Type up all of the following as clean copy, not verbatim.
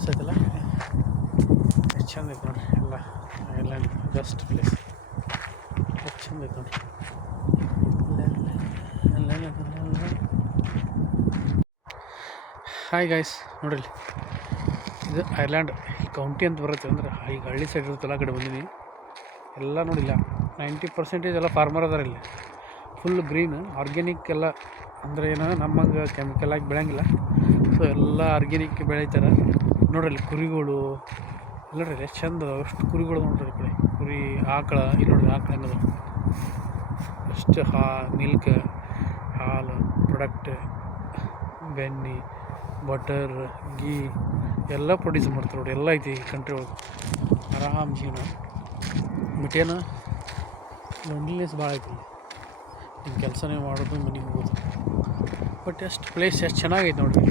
ಮಸ್ತ್ ಐತಲ್ಲ. ಎಷ್ಟು ಚಂದ ಐತೆ ನೋಡಿರಿ. ಎಲ್ಲ ಐಲ್ಯಾಂಡ್ ಬೆಸ್ಟ್ ಪ್ಲೇಸ್. ಎಷ್ಟು ಚಂದ ಐತೆ ನೋಡಿರಿ. ಹಾಯ್ ಗಾಯ್ಸ್, ನೋಡಿರಿ ಇದು ಐಲ್ಯಾಂಡ್ ಕೌಂಟಿ ಅಂತ ಬರುತ್ತೆ. ಅಂದ್ರೆ ಈಗ ಹಳ್ಳಿ ಸೈಡ್ ಇರುತ್ತಲ್ಲ, ಆ ಕಡೆ ಬಂದೀನಿ. ಎಲ್ಲ ನೋಡಿಲ್ಲ 90% ಎಲ್ಲ ಫಾರ್ಮರ್ ಅದಾರ ಇಲ್ಲಿ. ಫುಲ್ ಗ್ರೀನ್ ಆರ್ಗ್ಯಾನಿಕ್ ಎಲ್ಲ. ಅಂದರೆ ಏನೋ ನಮ್ಮಂಗೆ ಕೆಮಿಕಲ್ ಆಗಿ ಬೆಳೆಯಂಗಿಲ್ಲ. ಸೊ ಎಲ್ಲ ಆರ್ಗ್ಯಾನಿಕ್ ಬೆಳೀತಾರೆ. ನೋಡ್ರಿ ಕುರಿಗಳು ನೋಡ್ರಿ ಎಷ್ಟು ಚಂದ. ಎಷ್ಟು ಕುರಿಗಳು ನೋಡ್ರಿ. ಕಡೆ ಕುರಿ ಆಕಳ. ಇಲ್ಲಿ ನೋಡ್ರಿ ಆಕಳ ಅನ್ನೋದು ಎಷ್ಟು ಮಿಲ್ಕ್, ಹಾಲು ಪ್ರಾಡಕ್ಟ್, ಬೆಣ್ಣೆ, ಬಟರ್, ಗೀ ಎಲ್ಲ ಪ್ರೊಡ್ಯೂಸ್ ಮಾಡ್ತಾರೆ ನೋಡಿ. ಎಲ್ಲ ಐತಿ ಈ ಕಂಟ್ರಿ ಒಳಗೆ. ಆರಾಮ್ ಜೀವನ. ಬಟ್ ಏನು ಲೋನ್ಲಿನೆಸ್ ಭಾಳ ಐತಿ. ನಿಮ್ಮ ಕೆಲಸನೇ ಮಾಡೋದು, ಮನೆಗೆ ಹೋಗೋದು. ಬಟ್ ಎಷ್ಟು ಪ್ಲೇಸ್ ಎಷ್ಟು ಚೆನ್ನಾಗೈತೆ ನೋಡಿರಿ.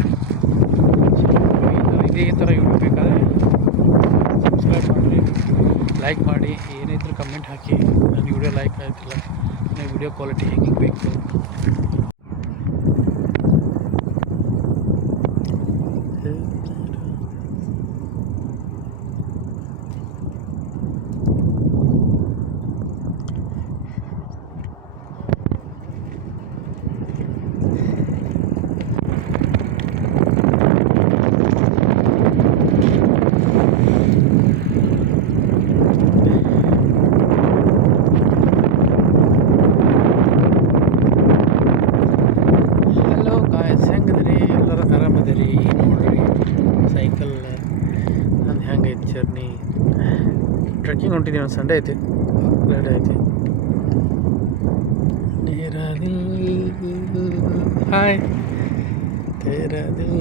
ಇದೇ ಥರ ಯೂಟ್ಯೂಬ್ ಬೇಕಾದರೆ ಸಬ್ಸ್ಕ್ರೈಬ್ ಮಾಡಿರಿ, ಲೈಕ್ ಮಾಡಿ, ಏನಿದ್ರು ಕಮೆಂಟ್ ಹಾಕಿ. ನನ್ನ ವಿಡಿಯೋ ಲೈಕ್ ಆಯ್ತಿಲ್ಲ, ನನ್ನ ವಿಡಿಯೋ ಕ್ವಾಲಿಟಿ ಹೆಂಗೆ ಬೇಕು. ಸೈಕಲ್ ನಂದು ಹೆಂಗೈತಿ ಜರ್ನಿ. ಟ್ರೆಕ್ಕಿಂಗ್ ಹೊಂಟಿದ್ದೀವಿ. ಒಂದು ಸಂಡೇ ಐತಿ, ರೆಡಿ ಐತಿ. ಹಾಯ್ ತೇರಾ ದಿಲ್.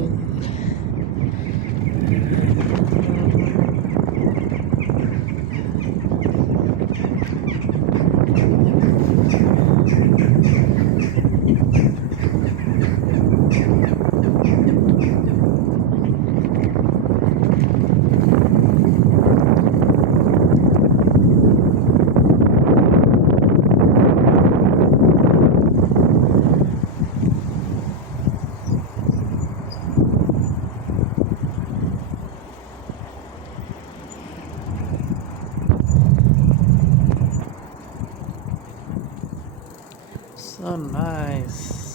So nice.